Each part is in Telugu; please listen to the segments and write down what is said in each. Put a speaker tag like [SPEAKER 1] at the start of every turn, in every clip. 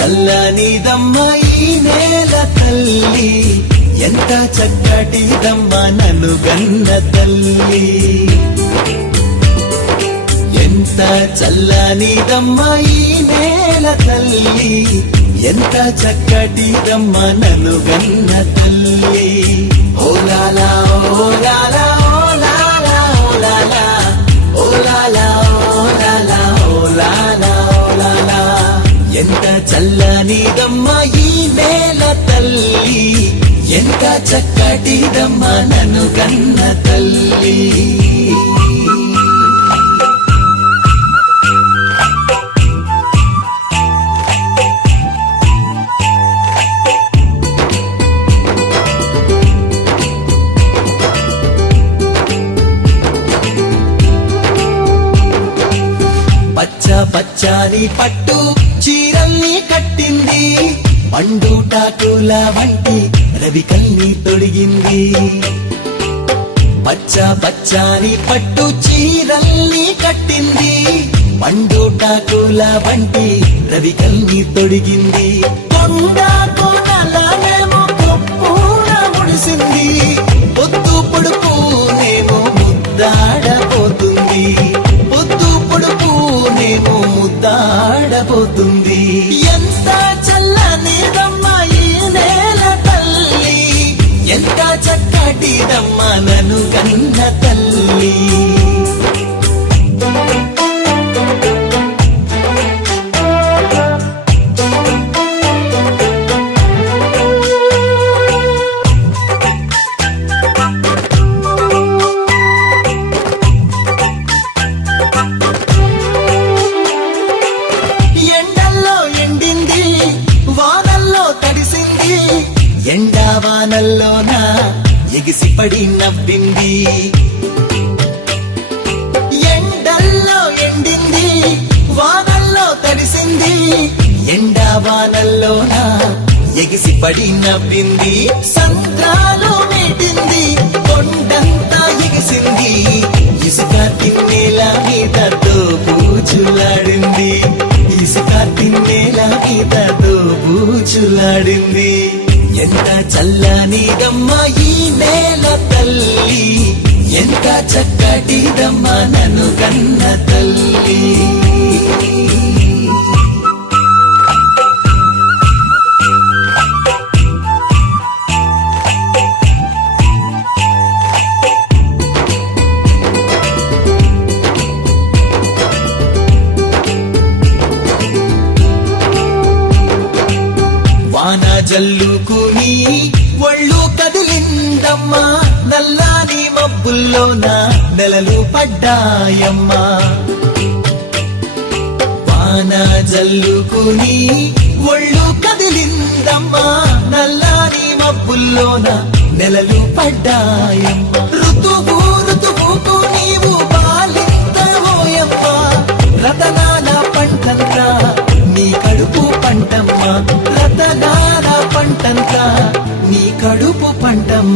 [SPEAKER 1] చల్లనిదమ్మాయి నేల తల్లి. ఎంత చక్కటిదమ్మ నన్ను గన్న తల్లి. ఎంత చల్లనిదమ్మాయి నేల తల్లి. ఎంత చక్కటిదమ్మ నన్ను గన్న తల్లి. ఓలాలా ఓలాలా చల్లనిదమ్మ ఈ నేల తల్లి. ఎంత చక్కటిదమ్మా నన్ను కన్న తల్లి. పచ్చని పట్టు చీరల్ని కట్టింది. పండుటాకుల వంటి రవికల్ని తొడిగింది. పచ్చ పచ్చాని పట్టు చీరల్ని కట్టింది. పండుటాకుల వంటి రవికల్ని తొడిగింది. కొండ కోనలనేమో కొప్పున ముడిసింది. పొద్దు పొడుపునేమో ముద్దాడబోతుంది. పొద్దు పొడుపునేమో ముద్దాడబోతుంది. ఎంత చక్కటిదమ్మ నన్ను కన్న తల్లి. ఎండల్లో ఎగిసిపడి నవ్వింది. ఎండల్లో ఎండింది వానల్లో తడిసింది. ఎండ వానల్లోన ఎగిసిపడి నవ్వింది. సంద్రాలు మీటింది కొండంతా ఎగిసింది. ఇసుక తిన్నేల మీదతో పూచులాడింది ఇసుక తిన్నేల మీదతో పూచులాడింది ఎంత చల్లని చల్లనిదమ్మ ఈ నేల తల్లి? ఎంత చక్కటి చక్కటిదమ్మ నన్ను కన్న తల్లి? జల్లుకుని ఒళ్ళు కదిలిందమ్మా నల్లాని మబ్బుల్లోన నెలలు పడ్డాయమ్మా. వాన జల్లుకుని ఒళ్ళు కదిలిందమ్మా నల్లాని మబ్బుల్లోన నెలలు పడ్డాయమ్మా. ఋతువు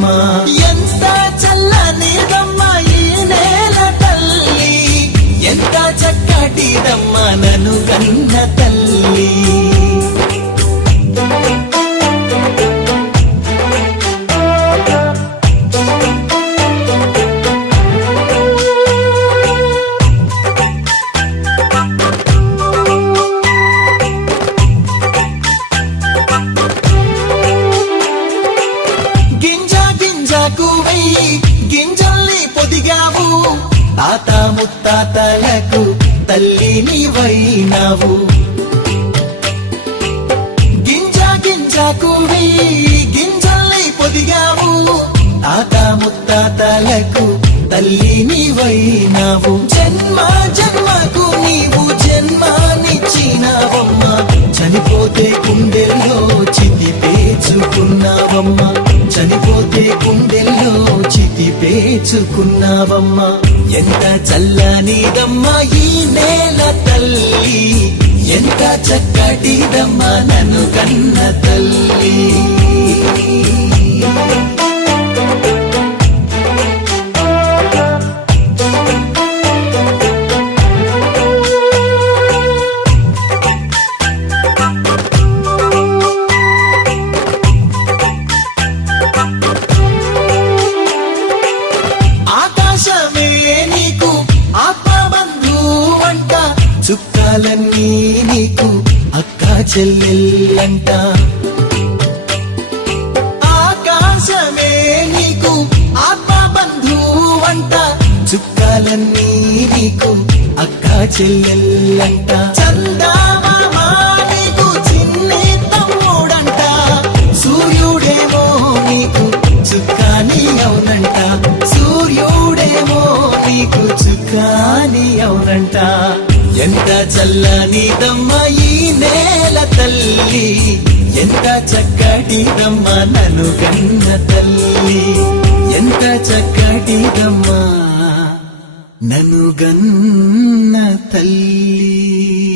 [SPEAKER 1] పంటమ్మా ఎంత చల్లనిదమ్మా ఈ నేల తల్లి. ఎంత చక్కటిదమ్మా నన్ను కన్న తల్లి. ముత్తాతలకు తల్లిని వైనావు. గింజ గింజకు వెయ్యి గింజల్ని పొదిగావు. తాత ముత్తాతలకు తల్లిని వైనావు. జన్మ జన్మకు నీవు జన్మానిచ్చినావమ్మా. చనిపోతే కుండెల్లో చితి పేచుకున్నావమ్మా చనిపోతే కుండెల్లో చితి పేచుకున్నావమ్మా ఎంత చల్లనిదమ్మా ఈ నేల తల్లి. ఎంత చక్కటిదమ్మా నన్ను కన్న తల్లి. చెల్లెల్లంట ఆకాశమే నీకు ఆత్మబంధువంట చుక్కాలన్నీ నీకు అక్క చెల్లెల్లంట చందమామ నీకు చిన్ని తమ్ముడంట. సూర్యుడేమో నీకు చుక్కాని అవునంట. సూర్యుడేమో నీకు చుక్కాని అవునంట. ఎంత చల్లని దమ్మ ఈ నేల తల్లి? ఎంత చక్కటి దమ్మ నన్ను కన్న తల్లి? ఎంత చక్కటి దమ్మ నన్ను గన్న తల్లి?